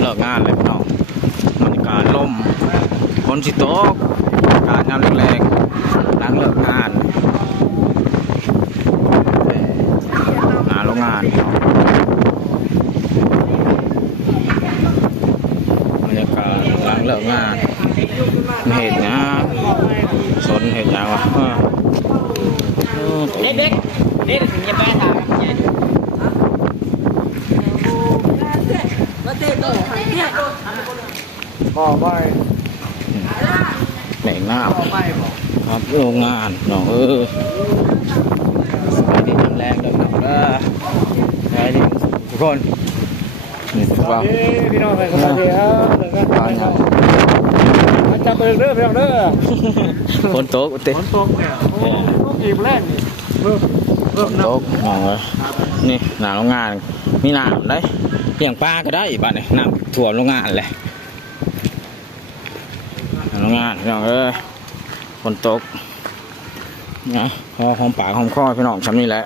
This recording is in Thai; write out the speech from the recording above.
เลิกงานเลยพี่น้องบรรยากาศลมฝนสิตกอากาศยามแรงๆหลังเลิกงานหาโรงงานบรรยากาศหลังเลิกงานเห็ดนะสนเห็ดยังวะเด็กเด็กถึงจะไปถามเนี่ยบอกไปแหล่งน้ำครับโรงงานน้องสวัสดีน้ำแรงเด้อน้องเด้อสวัสดีทุกคนนี่คือว่า พี่น้องไปสวัสดีครับอาจารย์เปิดเด้อพี่น้องเด้อ ฝนตกเต็ม ฝนตกเนี่ยโอ้กี่แรกนี่เริ่ม ฝนตกน้องเอ้ยนี่หน้าโรงงานมีน้ำได้เลี้ยงปลาก็ได้บ้านนี่น้ำท่วมโรงงานเลยโรงงานพี่น้องเอ้ยฝนตกนะพอหอมปากหอมคอพี่น้องชั้นนี้แหละ